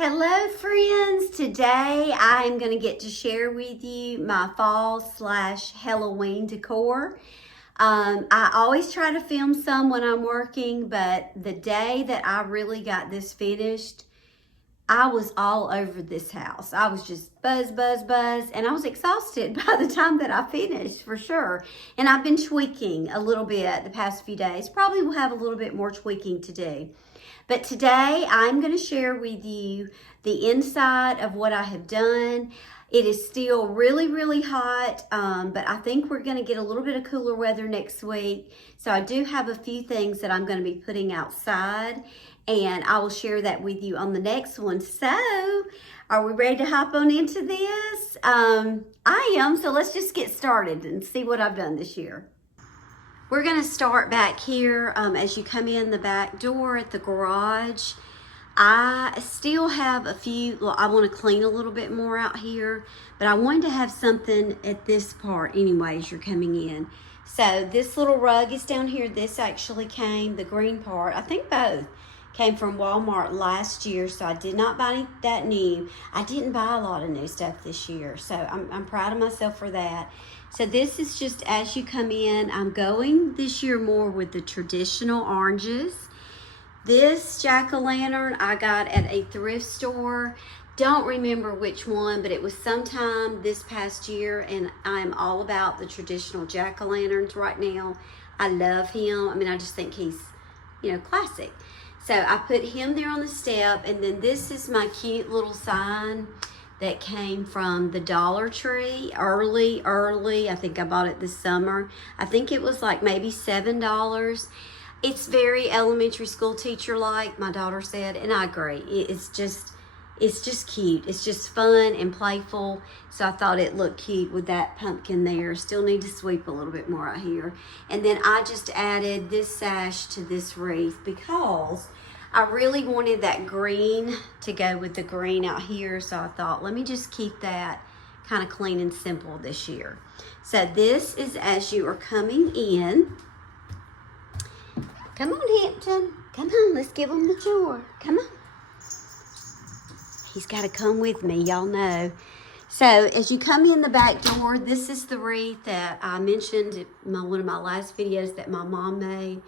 Hello friends, today I am going to get to share with you my fall/Halloween decor. I always try to film some when I'm working, but the day that I really got this finished, I was all over this house. I was just buzz, and I was exhausted by the time that I finished, for sure. And I've been tweaking a little bit the past few days. Probably will have a little bit more tweaking to do. But today I'm going to share with you the inside of what I have done. It is still really hot, but I think we're going to get a little bit of cooler weather next week. So I do have a few things that I'm going to be putting outside, and I will share that with you on the next one. So are we ready to hop on into this? I am, so let's just get started and see what I've done this year. We're going to start back here as you come in the back door at the garage. I still have a few, well, I want to clean a little bit more out here, but I wanted to have something at this part anyway as you're coming in. So this little rug is down here. This actually came, the green part, I think both came from Walmart last year, so I did not buy that new. I didn't buy a lot of new stuff this year, so I'm proud of myself for that. So this is just as you come in. I'm going this year more with the traditional oranges. This jack-o'-lantern I got at a thrift store. Don't remember which one, but it was sometime this past year, and I'm all about the traditional jack-o'-lanterns right now. I love him. I mean, I just think he's, classic. So I put him there on the step, and then this is my cute little sign that came from the Dollar Tree early. I think I bought it this summer. I think it was like maybe $7. It's very elementary school teacher like, my daughter said, and I agree. It's just cute. It's just fun and playful. So I thought it looked cute with that pumpkin there. Still need to sweep a little bit more out here. And then I just added this sash to this wreath because I really wanted that green to go with the green out here. So I thought, let me just keep that kind of clean and simple this year. So this is as you are coming in. Come on, Hampton. Come on, let's give him the tour. Come on. He's got to come with me, y'all know. So as you come in the back door, this is the wreath that I mentioned in one of my last videos that my mom made.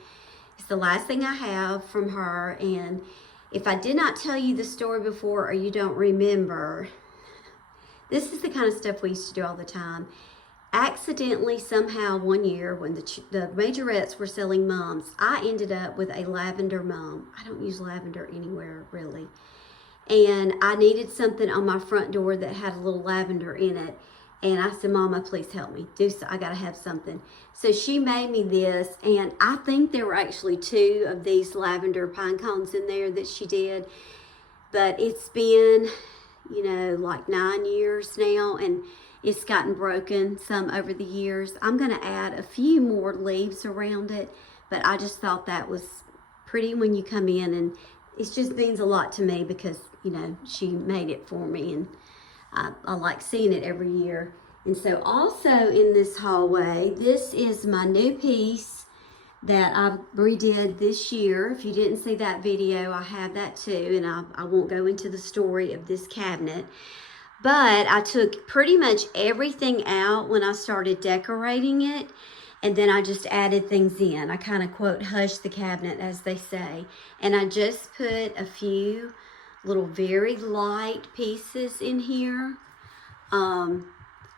It's the last thing I have from her, and if I did not tell you the story before or you don't remember, this is the kind of stuff we used to do all the time. Accidentally, somehow, one year when the majorettes were selling mums, I ended up with a lavender mum. I don't use lavender anywhere, really. And I needed something on my front door that had a little lavender in it. And I said, Mama, please help me. I got to have something. So she made me this, and I think there were actually 2 of these lavender pine cones in there that she did. But it's been, like 9 years now, and it's gotten broken some over the years. I'm going to add a few more leaves around it, but I just thought that was pretty when you come in, and it just means a lot to me because, she made it for me, and I like seeing it every year. And so also in this hallway, this is my new piece that I redid this year. If you didn't see that video, I have that too, and I won't go into the story of this cabinet. But I took pretty much everything out when I started decorating it, and then I just added things in. I kind of, quote, hushed the cabinet, as they say. And I just put a few little very light pieces in here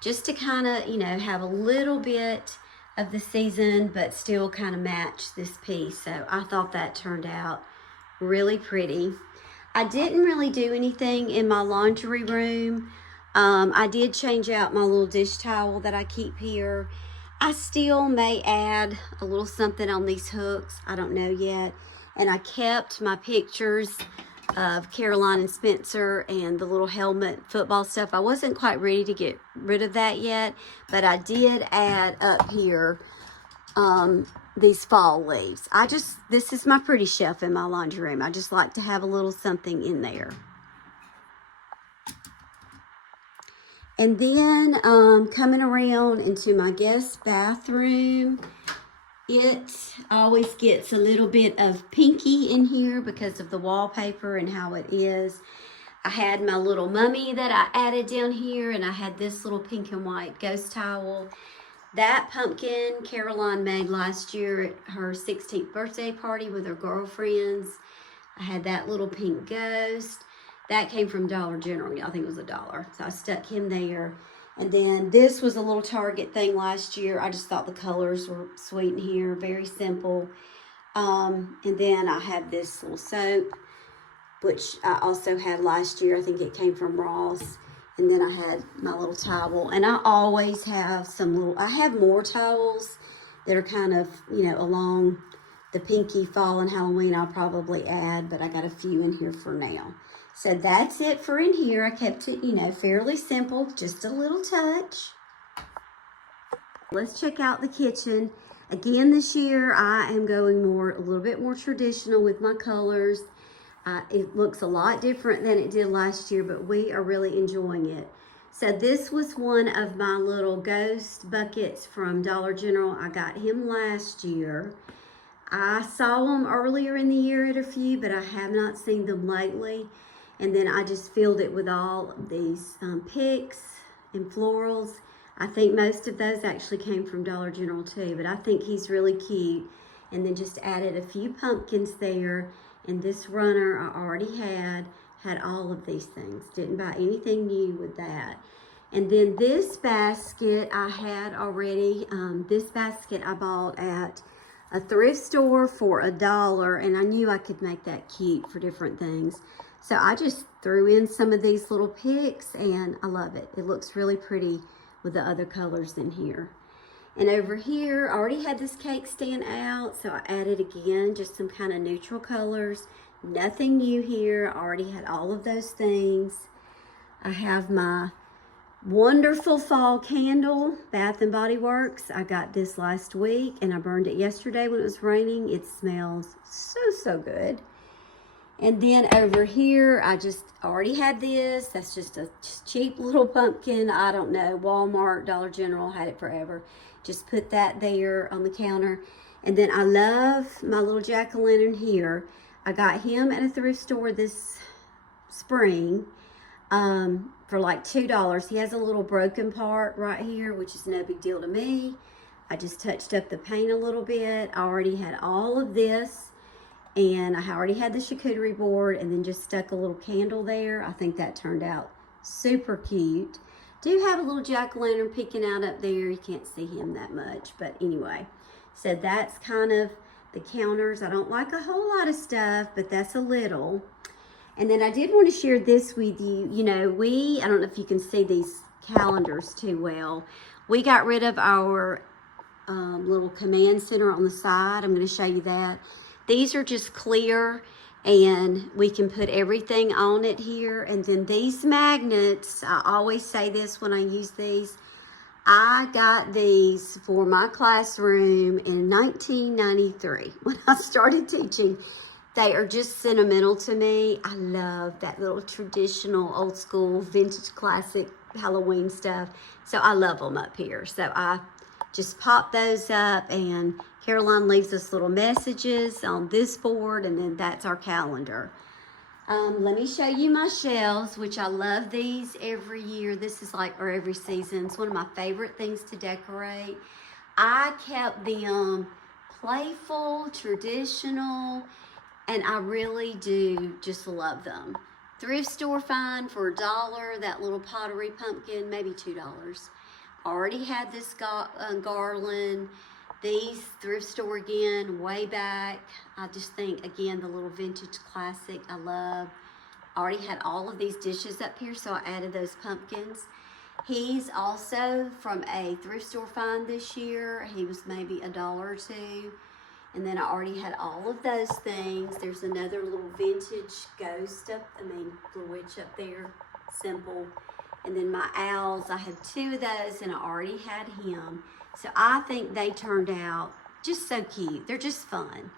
just to kind of, you know, have a little bit of the season, but still kind of match this piece. So I thought that turned out really pretty. I didn't really do anything in my laundry room. I did change out my little dish towel that I keep here. I still may add a little something on these hooks. I don't know yet. And I kept my pictures of Caroline and Spencer and the little helmet football stuff. I wasn't quite ready to get rid of that yet, but I did add up here these fall leaves. This is my pretty shelf in my laundry room. I just like to have a little something in there. And then coming around into my guest bathroom, it always gets a little bit of pinky in here because of the wallpaper and how it is. I had my little mummy that I added down here, and I had this little pink and white ghost towel. That pumpkin Caroline made last year at her 16th birthday party with her girlfriends. I had that little pink ghost. That came from Dollar General. I think it was $1. So I stuck him there. And then this was a little Target thing last year. I just thought the colors were sweet in here. Very simple. And then I have this little soap, which I also had last year. I think it came from Ross. And then I had my little towel. And I always have I have more towels that are kind of, you know, along the pinky fall and Halloween I'll probably add. But I got a few in here for now. So that's it for in here. I kept it, you know, fairly simple. Just a little touch. Let's check out the kitchen. Again, this year I am going a little bit more traditional with my colors. It looks a lot different than it did last year, but we are really enjoying it. So this was one of my little ghost buckets from Dollar General. I got him last year. I saw them earlier in the year at a few, but I have not seen them lately. And then I just filled it with all of these picks and florals. I think most of those actually came from Dollar General too, but I think he's really cute. And then just added a few pumpkins there. And this runner I already had all of these things. Didn't buy anything new with that. And then this basket I had already. This basket I bought at a thrift store for $1, and I knew I could make that cute for different things. So I just threw in some of these little picks, and I love it. It looks really pretty with the other colors in here. And over here, I already had this cake stand out, so I added again just some kind of neutral colors. Nothing new here. I already had all of those things. I have my wonderful fall candle, Bath and Body Works. I got this last week, and I burned it yesterday when it was raining. It smells so good. And then over here, I just already had this. That's just a cheap little pumpkin. I don't know, Walmart, Dollar General, had it forever. Just put that there on the counter. And then I love my little jack-o'-lantern here. I got him at a thrift store this spring for like $2. He has a little broken part right here, which is no big deal to me. I just touched up the paint a little bit. I already had all of this. And I already had the charcuterie board, and then just stuck a little candle there. I think that turned out super cute. Do have a little jack-o'-lantern peeking out up there. You can't see him that much, but anyway. So that's kind of the counters. I don't like a whole lot of stuff, but that's a little. And then I did want to share this with you. You know, I don't know if you can see these calendars too well. We got rid of our little command center on the side. I'm going to show you that. These are just clear, and we can put everything on it here. And then these magnets, I always say this when I use these, I got these for my classroom in 1993 when I started teaching. They are just sentimental to me. I love that little traditional, old school, vintage, classic Halloween stuff. So I love them up here. So I just pop those up, and Caroline leaves us little messages on this board, and then that's our calendar. Let me show you my shelves, which I love these every year. This is or every season. It's one of my favorite things to decorate. I kept them playful, traditional, and I really do just love them. Thrift Store Find for $1, that little pottery pumpkin, maybe $2. Already had this garland. These thrift store again, way back. I just think, again, the little vintage classic I love. Already had all of these dishes up here, so I added those pumpkins. He's also from a thrift store find this year. He was maybe $1 or $2. And then I already had all of those things. There's another little vintage ghost little witch up there, simple. And then my owls, I had 2 of those and I already had him. So I think they turned out just so cute. They're just fun.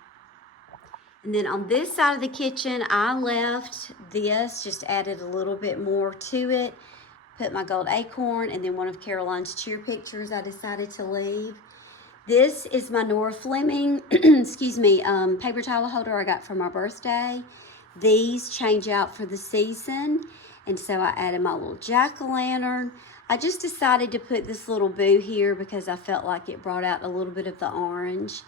And then on this side of the kitchen, I left this, just added a little bit more to it. Put my gold acorn and then one of Caroline's cheer pictures I decided to leave. This is my Nora Fleming, excuse me, paper towel holder I got for my birthday. These change out for the season. And so I added my little jack-o'-lantern. I just decided to put this little boo here because I felt like it brought out a little bit of the orange.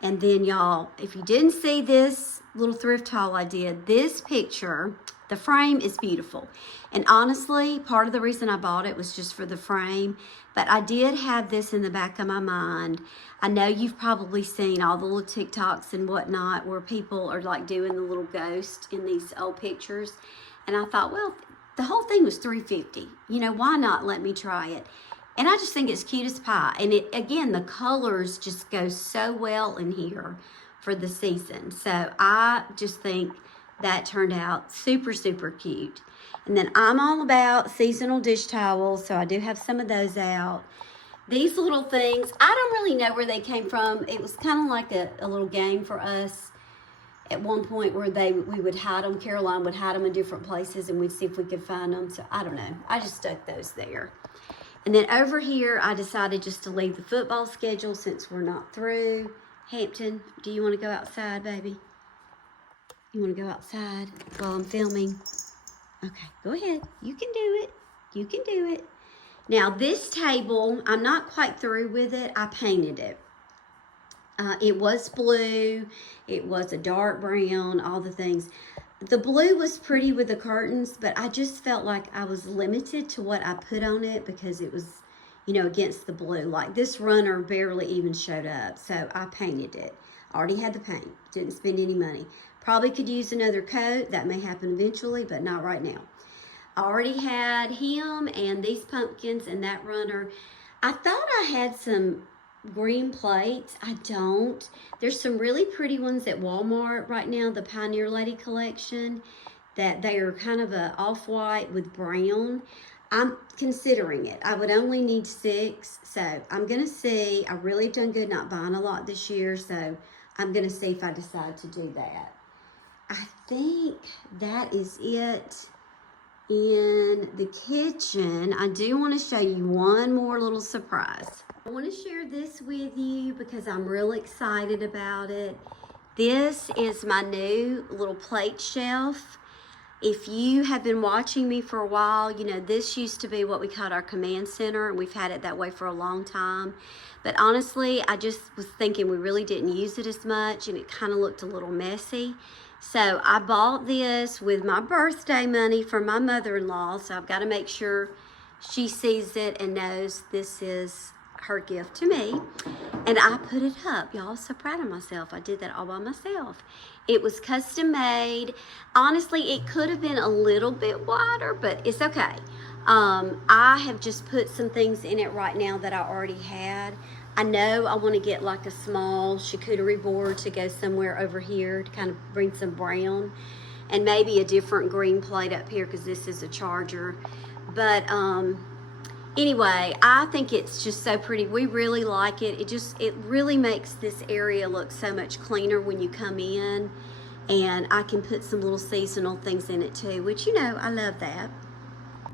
And then y'all, if you didn't see this little thrift haul I did, this picture, the frame is beautiful. And honestly, part of the reason I bought it was just for the frame. But I did have this in the back of my mind. I know you've probably seen all the little TikToks and whatnot where people are like doing the little ghost in these old pictures. And I thought, well, the whole thing was $3.50. You know, why not let me try it? And I just think it's cute as pie. And it, again, the colors just go so well in here for the season. So I just think that turned out super, super cute. And then I'm all about seasonal dish towels, so I do have some of those out. These little things, I don't really know where they came from. It was kind of like a little game for us at one point where we would hide them. Caroline would hide them in different places and we'd see if we could find them. So I don't know. I just stuck those there. And then over here, I decided just to leave the football schedule since we're not through. Hampton, do you want to go outside, baby? You want to go outside while I'm filming? Okay, go ahead. You can do it. You can do it. Now, this table, I'm not quite through with it. I painted it. It was blue. It was a dark brown, all the things. The blue was pretty with the curtains, but I just felt like I was limited to what I put on it because it was, you know, against the blue. Like this runner barely even showed up, so I painted it. I already had the paint. Didn't spend any money. Probably could use another coat. That may happen eventually, but not right now. I already had him and these pumpkins and that runner. I thought I had some green plates. I don't. There's some really pretty ones at Walmart right now, the Pioneer Lady collection, that they are kind of a off-white with brown. I'm considering it. I would only need 6, so I'm going to see. I really have done good not buying a lot this year, so I'm going to see if I decide to do that. I think that is it in the kitchen. I do want to show you one more little surprise. I want to share this with you because I'm real excited about it. This is my new little plate shelf. If you have been watching me for a while, you know this used to be what we called our command center, and we've had it that way for a long time. But honestly, I just was thinking we really didn't use it as much, and it kind of looked a little messy. So I bought this with my birthday money from my mother-in-law, so I've got to make sure she sees it and knows this is her gift to me. And I put it up. Y'all, so proud of myself. I did that all by myself. It was custom made. Honestly, it could have been a little bit wider, but it's okay. I have just put some things in it right now that I already had. I know I want to get like a small charcuterie board to go somewhere over here to kind of bring some brown, and maybe a different green plate up here because this is a charger. But anyway, I think it's just so pretty. We really like it. It really makes this area look so much cleaner when you come in. And I can put some little seasonal things in it too, which, you know, I love that.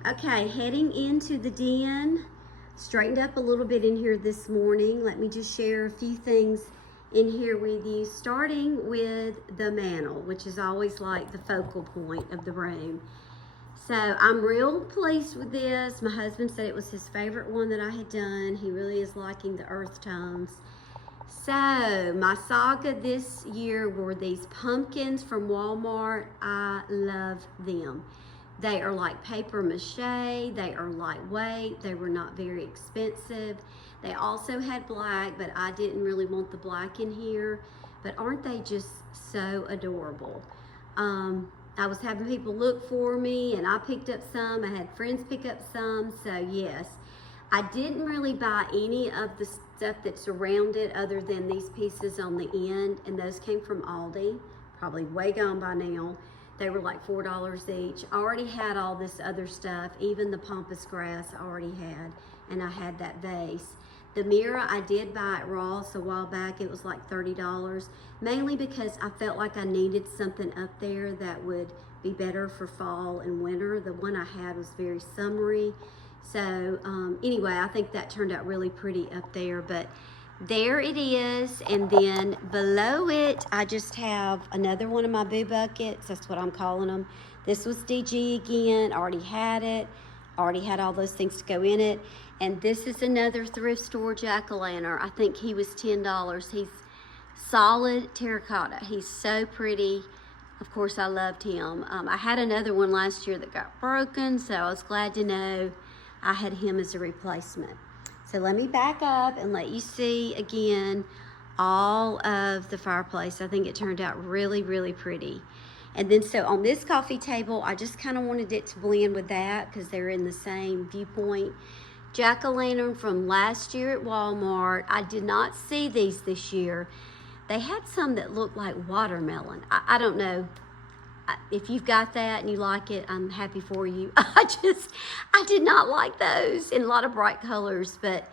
Okay, heading into the den. Straightened up a little bit in here this morning. Let me just share a few things in here with you, starting with the mantle, which is always like the focal point of the room. So I'm real pleased with this. My husband said it was his favorite one that I had done. He really is liking the earth tones. So my saga this year were these pumpkins from Walmart. I love them. They are like paper mache. They are lightweight. They were not very expensive. They also had black, but I didn't really want the black in here. But aren't they just so adorable? I was having people look for me, and I picked up some. I had friends pick up some. So yes, I didn't really buy any of the stuff that's around it other than these pieces on the end, and those came from Aldi, probably way gone by now. They were like $4 each. I already had all this other stuff, even the pampas grass I already had, and I had that vase. The mirror I did buy at Ross a while back. It was like $30, mainly because I felt like I needed something up there that would be better for fall and winter. The one I had was very summery. So anyway, I think that turned out really pretty up there, but there it is. And then below it, I just have another one of my boo buckets. That's what I'm calling them. This was DG again. I already had it. Already had all those things to go in it. And this is another thrift store jack-o'-lantern. I think he was $10. He's solid terracotta. He's so pretty. Of course, I loved him. I had another one last year that got broken, so I was glad to know I had him as a replacement. So let me back up and let you see again all of the fireplace. I think it turned out really, really pretty. And then so on this coffee table, I just kind of wanted it to blend with that because they're in the same viewpoint. Jack-o'-lantern from last year at Walmart. I did not see these this year. They had some that looked like watermelon. I don't know. If you've got that and you like it, I'm happy for you. I did not like those in a lot of bright colors. But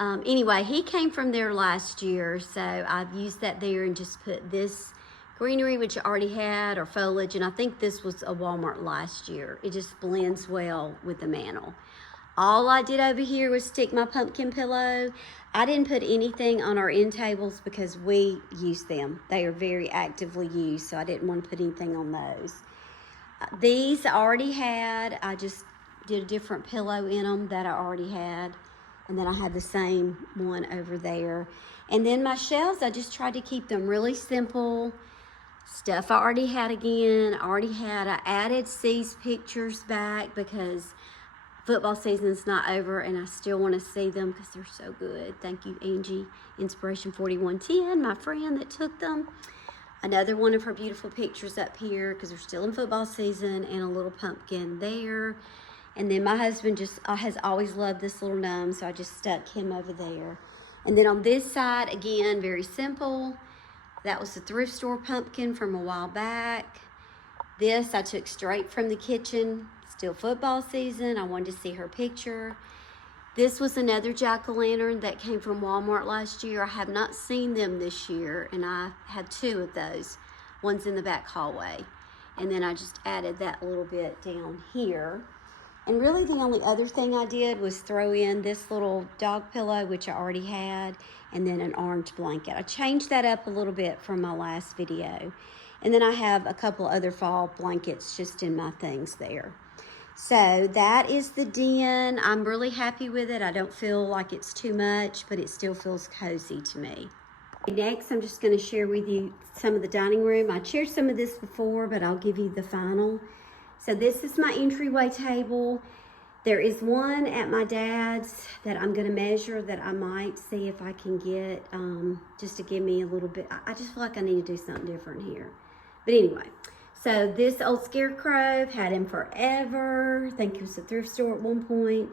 anyway, he came from there last year. So I've used that there and just put this greenery, which I already had, or foliage. And I think this was a Walmart last year. It just blends well with the mantle. All I did over here was stick my pumpkin pillow. I didn't put anything on our end tables because we use them. They are very actively used, so I didn't want to put anything on those. These I already had. I just did a different pillow in them that I already had. And then I had the same one over there. And then my shelves, I just tried to keep them really simple. Stuff I already had again. I added C's pictures back because football season's not over and I still want to see them because they're so good. Thank you, Angie, Inspiration 4110, my friend that took them. Another one of her beautiful pictures up here because they're still in football season, and a little pumpkin there. And then my husband just has always loved this little gnome, so I just stuck him over there. And then on this side, again, very simple. That was the thrift store pumpkin from a while back. This I took straight from the kitchen. Still football season. I wanted to see her picture. This was another jack-o'-lantern that came from Walmart last year. I have not seen them this year, and I had two of those. One's in the back hallway. And then I just added that a little bit down here. And really the only other thing I did was throw in this little dog pillow, which I already had, and then an orange blanket. I changed that up a little bit from my last video. And then I have a couple other fall blankets just in my things there. So that is the den. I'm really happy with it. I don't feel like it's too much, but it still feels cozy to me. Next, I'm just going to share with you some of the dining room. I shared some of this before, but I'll give you the final. So this is my entryway table. There is one at my dad's that I'm going to measure that I might see if I can get just to give me a little bit. I just feel like I need to do something different here. But anyway. So this old scarecrow, I've had him forever. I think it was a thrift store at one point.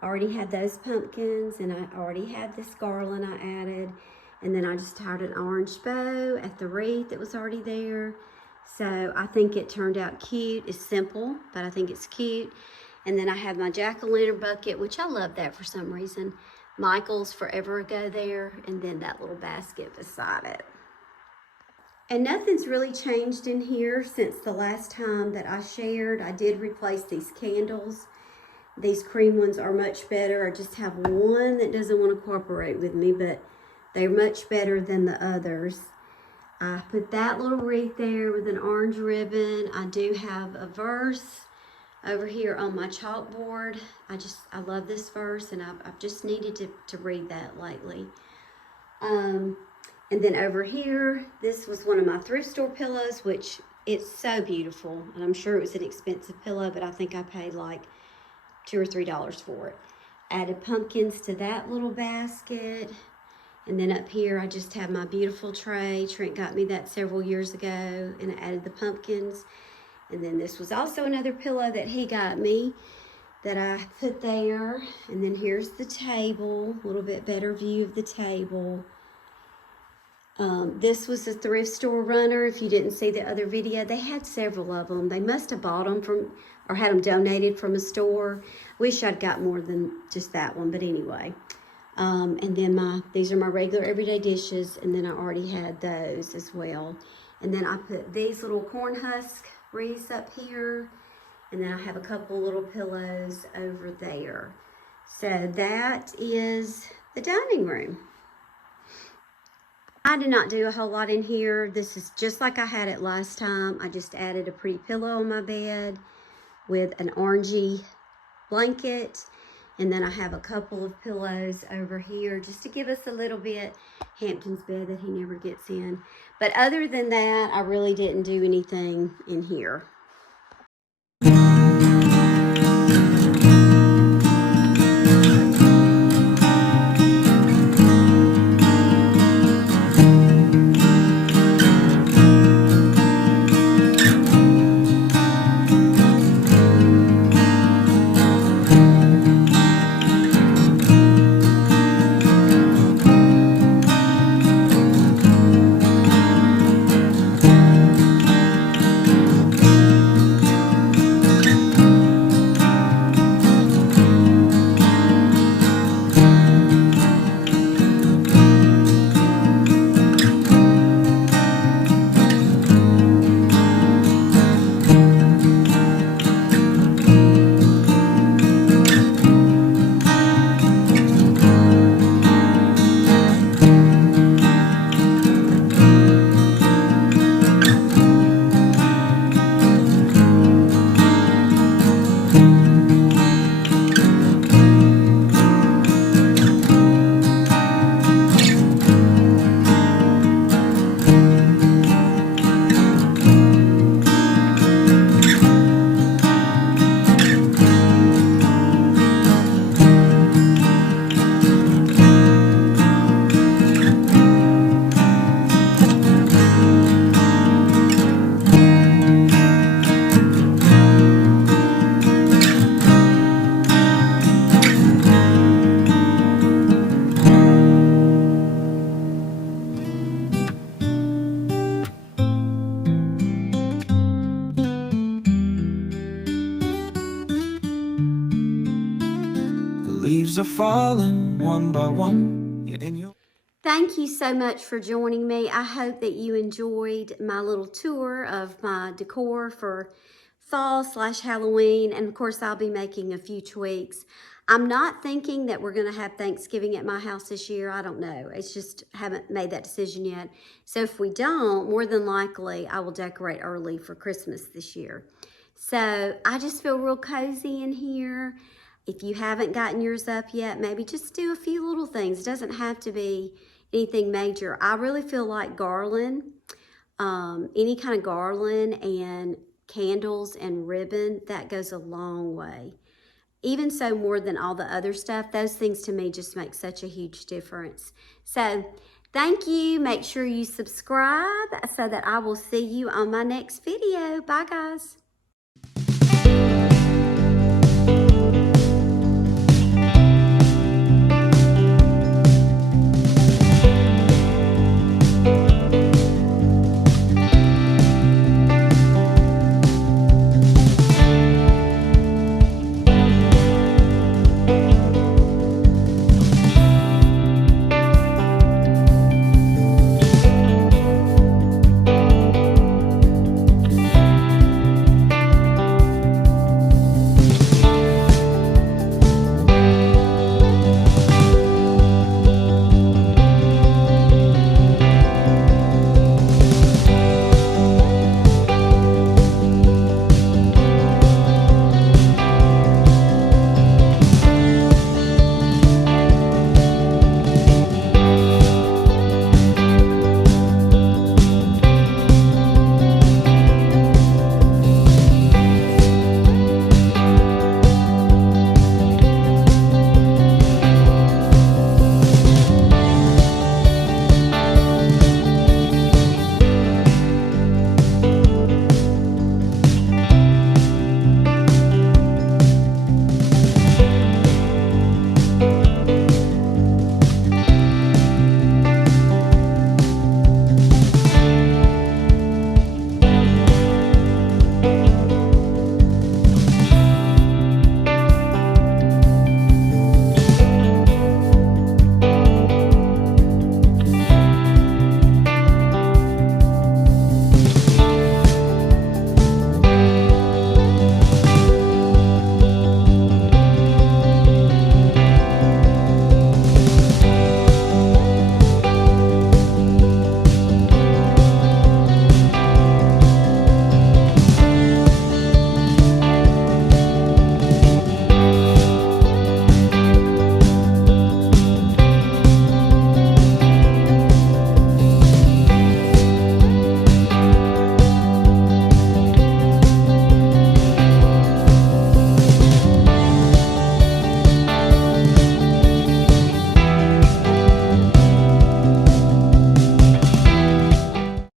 I already had those pumpkins, and I already had this garland I added. And then I just tied an orange bow at the wreath that was already there. So I think it turned out cute. It's simple, but I think it's cute. And then I have my jack-o'-lantern bucket, which I love that for some reason. Michael's forever ago there, and then that little basket beside it. And nothing's really changed in here since the last time that I shared. I did replace these candles. These cream ones are much better. I just have one that doesn't want to cooperate with me, but they're much better than the others. I put that little wreath there with an orange ribbon. I do have a verse over here on my chalkboard. I love this verse, and I've just needed to read that lately. And then over here, this was one of my thrift store pillows, which it's so beautiful. And I'm sure it was an expensive pillow, but I think I paid like $2 or $3 for it. Added pumpkins to that little basket. And then up here, I just have my beautiful tray. Trent got me that several years ago, and I added the pumpkins. And then this was also another pillow that he got me that I put there. And then here's the table, a little bit better view of the table. This was a thrift store runner. If you didn't see the other video, they had several of them. They must have bought them from, or had them donated from a store. Wish I'd got more than just that one, but anyway. And then these are my regular everyday dishes, and then I already had those as well. And then I put these little corn husk wreaths up here, and then I have a couple little pillows over there. So that is the dining room. I did not do a whole lot in here. This is just like I had it last time. I just added a pretty pillow on my bed with an orangey blanket. And then I have a couple of pillows over here just to give us a little bit. Hampton's bed that he never gets in. But other than that, I really didn't do anything in here. Leaves are falling one by one. You're in your... Thank you so much for joining me. I hope that you enjoyed my little tour of my decor for fall/Halloween. And of course, I'll be making a few tweaks. I'm not thinking that we're going to have Thanksgiving at my house this year. I don't know. It's just haven't made that decision yet. So if we don't, more than likely, I will decorate early for Christmas this year. So I just feel real cozy in here. If you haven't gotten yours up yet, maybe just do a few little things. It doesn't have to be anything major. I really feel like garland, any kind of garland and candles and ribbon, that goes a long way. Even so, more than all the other stuff, those things to me just make such a huge difference. So thank you. Make sure you subscribe so that I will see you on my next video. Bye, guys.